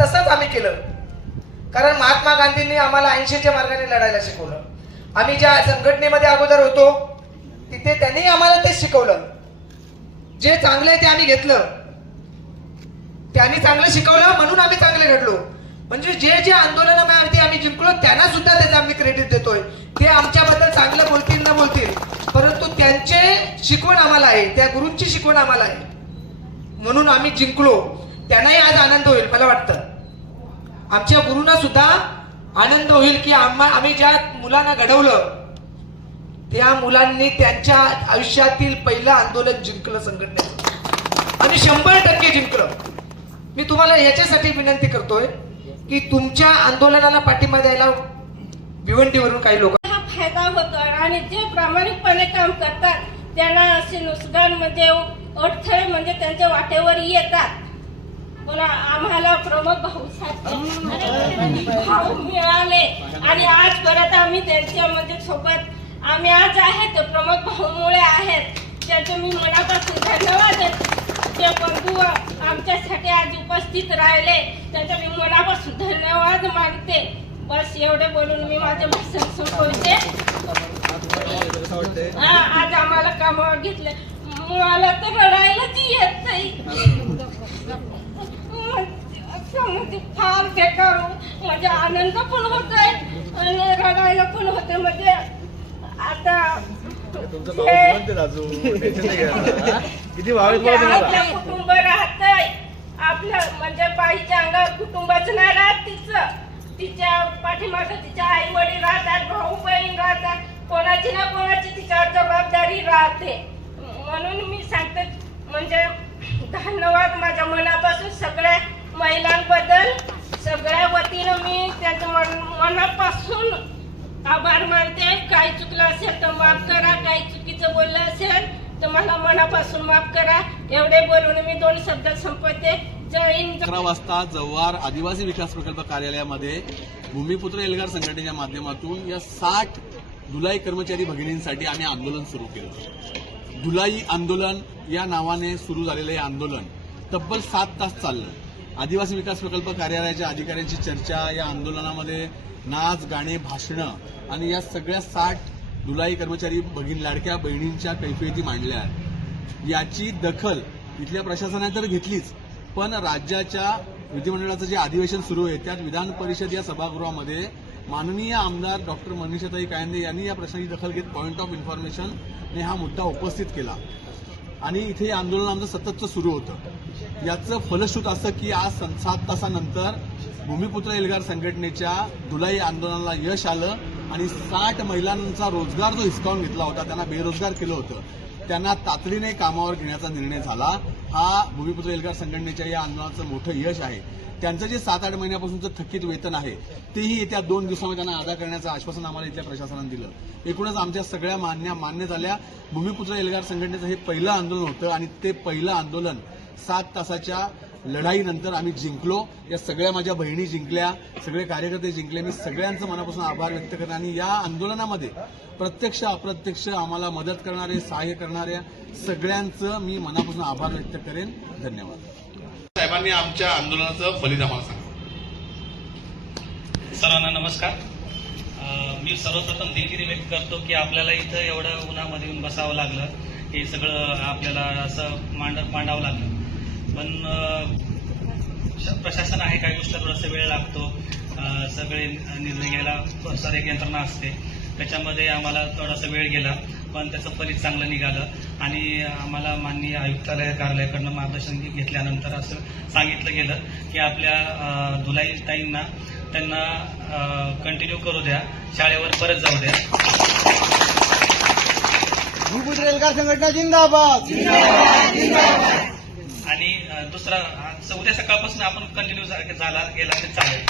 तसंच आम्ही केलं, कारण महात्मा गांधींनी आम्हाला 80च्या मार्गाने लढायला शिकवलं. आम्ही ज्या संघटनेमध्ये अगोदर होतो तिथे त्यांनी आम्हाला ते शिकवलं. जे चांगलं आहे ते आम्ही घेतलं, त्यांनी चांगलं शिकवलं म्हणून आम्ही चांगले घडलो. म्हणजे जे जे आंदोलनामध्ये आम्ही जिंकलो त्यांना सुद्धा त्याचं आम्ही क्रेडिट देतोय. ते आमच्याबद्दल चांगलं बोलतील न बोलतील, परंतु त्यांचे शिकवण आम्हाला आहे, त्या गुरूंची शिकवण आम्हाला आहे म्हणून आम्ही जिंकलो. त्यांनाही आज आनंद होईल. मला वाटतं आमच्या गुरूंना सुद्धा आनंद होईल की आम्ही ज्या मुलांना घडवलं त्या मुलांनी त्यांच्या आयुष्यातील पहिलं आंदोलन जिंकलं संघटनेचं, आणि 100% जिंकलं. मी तुम्हाला याच्यासाठी विनंती करतोय की तुमच्या आंदोलनाला पाठिंबा द्यायला भिवंडीवरून काही लोक फायदा होतो, आणि जे प्रामाणिकपणे काम करतात त्यांना असे नुकसान म्हणजे अडथळे म्हणजे त्यांच्या वाटेवर येतात. पण आम्हाला प्रमुख भाऊ मिळाले आणि आज परत आम्ही त्यांच्या म्हणजे सोबत आम्ही आज आहेत, प्रमुख भाऊमुळे आहेत. त्याचे मी मनापासून धन्यवाद देते. जे बंधू आमच्यासाठी आज उपस्थित राहिले त्यांचा मी मनापासून धन्यवाद मानते. बस एवढे बोलून मी माझे भाषण संपवते. आज आम्हाला कामावर घेतले, मला तर रडायलाच येत नाही. फार बेकार म्हणजे आनंद पण होत आहे आणि रडायला पण होते. म्हणजे आता आपल्या कुटुंब राहतंय, आपल्या म्हणजे बाईच्या अंगावर कुटुंबच नाही राहत. तिच्या पाठीमागे तिच्या आई वडील राहतात, भाऊ बहीण राहतात, कोणाची ना कोणाची तिच्यावर जबाबदारी राहते. म्हणून मी सांगते म्हणजे धन्यवाद माझ्या मनापासून सगळ्या महिलांबद्दल, सगळ्या वतीनं मी त्यांचं मनापासून आभार मानते. काही चुकलं असेल तर माफ करा, काही चुकीचं बोललं असेल तर मला मनापासून माफ करा. एवढे बोलून मी 2 शब्दात संपवते. जय हिंद. 11 वाजता जव्हार आदिवासी विकास प्रकल्प कार्यालयामध्ये भूमिपुत्र एल्गार संघटनेच्या माध्यमातून या 60 धुलाई कर्मचारी भगिनींसाठी आम्ही आंदोलन सुरू केलं. धुलाई आंदोलन या नावाने सुरू झालेलं हे आंदोलन तब्बल 7 तास चाललं. आदिवासी विकास प्रकल्प कार्यालयाच्या अधिकाऱ्यांची चर्चा, या आंदोलनामध्ये नाच, गाणे, भाषणं आणि या सगळ्या 60 धुलाई कर्मचारी लाडक्या बहिणींच्या कैफियती मांडल्या आहेत. याची दखल इथल्या प्रशासनाने तर घेतलीच, पण राज्याच्या विधिमंडळाचं जे अधिवेशन सुरू आहे त्यात विधान परिषद या सभागृहामध्ये माननीय आमदार डॉक्टर मनीषाताई कायंदे यांनी या प्रश्नाची दखल घेत पॉइंट ऑफ इन्फॉर्मेशनने हा मुद्दा उपस्थित केला आणि इथे आंदोलन आमचं सततचं सुरू होतं. याचं फलश्रुत असं की आज 7 तासानंतर भूमिपुत्र एल्गार संघटनेच्या धुलाई आंदोलनाला यश आलं आणि 60 महिलांचा रोजगार जो हिसकावून घेतला होता, त्यांना बेरोजगार केलं होतं, त्यांना तातडीने कामावर घेण्याचा निर्णय झाला. हा भूमिपुत्र एल्गार संघटनेच्या या आंदोलनाचं मोठं यश आहे. त्यांचं जे 7-8 महिन्यापासूनचं थकीत वेतन आहे तेही येत्या 2 दिवसामध्ये त्यांना अदा करण्याचं आश्वासन आम्हाला इथल्या प्रशासनाने दिलं. एकूणच आमच्या सगळ्या मान्य झाल्या. भूमिपुत्र एल्गार संघटनेचं हे पहिलं आंदोलन होतं आणि ते पहिलं आंदोलन 7 तासाच्या लढाईनंतर आम्ही जिंकलो. या सगळ्या माझ्या बहिणी जिंकल्या, सगळे कार्यकर्ते जिंकले. मी सगळ्यांचं मनापासून आभार व्यक्त करतो आणि या आंदोलनामध्ये प्रत्यक्ष अप्रत्यक्ष आम्हाला मदत करणारे, सहाय्य करणाऱ्या सगळ्यांचं मी मनापासून आभार व्यक्त करेन. धन्यवाद. साहेबांनी आमच्या आंदोलनाचं फलित आम्हाला सांगा. सर्वांना नमस्कार. मी सर्वप्रथम दिलगिरी व्यक्त करतो की आपल्याला इथं एवढं उन्हामध्ये येऊन बसावं लागलं, हे सगळं आपल्याला असं मांडावं लागलं. पण प्रशासन आहे, काही गोष्टी थोडासा वेळ लागतो, सगळे निर्णय घ्यायला सारे यंत्रणा असते, त्याच्यामध्ये आम्हाला थोडासा वेळ गेला, पण त्याचं फलित चांगलं निघालं. आणि आम्हाला माननीय आयुक्तालय कार्यालयाकडनं मार्गदर्शन घेतल्यानंतर असं सांगितलं गेलं की आपल्या धुलाई ताईंना त्यांना कंटिन्यू करू द्या, शाळेवर परत जाऊ द्या. भूमिपुत्र एल्गार संघटना जिंदाबाद. आणि दुसरा उद्या सकाळपासून आपण कंटिन्यू गेला ते चालेल.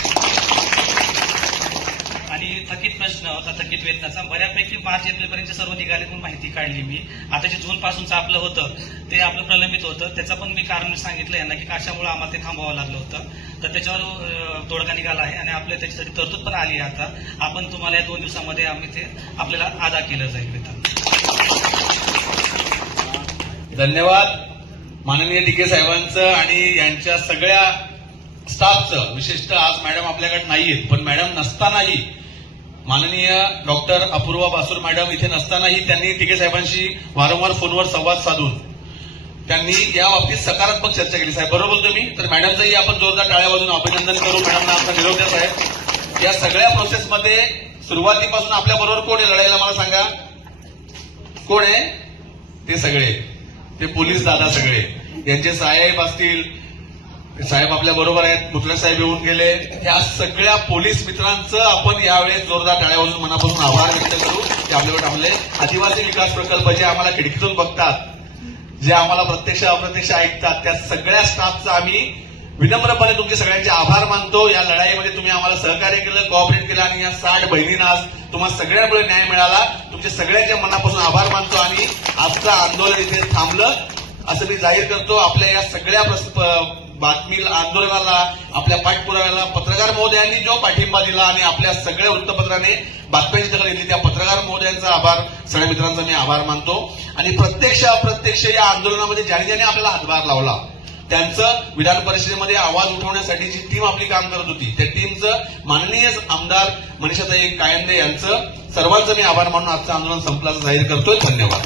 आणि थकीत प्रश्न होता, थकीत वेतनाचा बऱ्यापैकी 5 एप्रिलपर्यंत सर्व निघाले म्हणून माहिती काढली मी. आता जे जून पासूनचं आपलं होतं ते आपलं प्रलंबित होतं, त्याचं पण मी कारण सांगितलं यांना की कशामुळे आम्हाला ते थांबवावं लागलं होतं. तर त्याच्यावर तोडगा निघाला आहे आणि आपल्या त्याच्यासाठी तरतूद पण आली आहे. आता आपण तुम्हाला या 2 दिवसामध्ये आम्ही ते आपल्याला अदा केलं जाईल वेतन. धन्यवाद माननीय DK साहेबांचं आणि यांच्या सगळ्या स्टाफचं, विशेषतः आज मॅडम आपल्याकडे नाहीयेत, पण मॅडम नसतानाही माननीय डॉक्टर अपूर्वा बासूर मॅडम इथे नसतानाही त्यांनी टिके साहेबांशी वारंवार फोनवर संवाद साधून त्यांनी या बाबतीत सकारात्मक चर्चा केली. साहेब बरोबर बोलतो मी, तर मॅडमचंही आपण जोरदार टाळ्या वाजून अभिनंदन करू. मॅडमना आपला निरोप द्या साहेब. या सगळ्या प्रोसेसमध्ये सुरुवातीपासून आपल्या बरोबर कोण आहे लढायला मला सांगा, कोण आहे? ते सगळे, ते पोलीस दादा सगळे, यांचे साहेब असतील, साहेब आपल्या बरोबर आहेत, पुतळे साहेब येऊन गेले, या सगळ्या पोलीस मित्रांचं आपण यावेळेस जोरदार टाळ्या वाजून मनापासून आभार व्यक्त करू. ते आपल्याकडे आपले आदिवासी विकास प्रकल्प जे आम्हाला खिडकीतून बघतात, जे आम्हाला प्रत्यक्ष अप्रत्यक्ष ऐकतात, त्या सगळ्या स्टाफचा आम्ही विनम्रपणे तुमचे सगळ्यांचे आभार मानतो. या लढाईमध्ये तुम्ही आम्हाला सहकार्य केलं, कोऑपरेट केलं आणि या 60 बहिणींना आज तुम्हाला सगळ्यांमुळे न्याय मिळाला. तुमचे सगळ्यांच्या मनापासून आभार मानतो आणि आजचं आंदोलन इथे थांबलं असं मी जाहीर करतो. आपल्या या सगळ्या बातमी आंदोलनाला, आपल्या पाठपुराव्याला पत्रकार महोदयांनी जो पाठिंबा दिला आणि आपल्या सगळ्या वृत्तपत्राने बातम्यांची दखल घेतली, त्या पत्रकार महोदयांचा आभार, सगळ्या मित्रांचा मी आभार मानतो. आणि प्रत्यक्ष अप्रत्यक्ष या आंदोलनामध्ये ज्याने ज्याने आपल्याला हातभार लावला, त्यांचं विधान परिषदेमध्ये आवाज उठवण्यासाठी जी टीम आपली काम करत होती, त्या टीमचं माननीय आमदार मनीषाताई कायंदे यांचं सर्वांचं मी आभार मानून आजचं आंदोलन संपल्याचं जाहीर करतोय. धन्यवाद.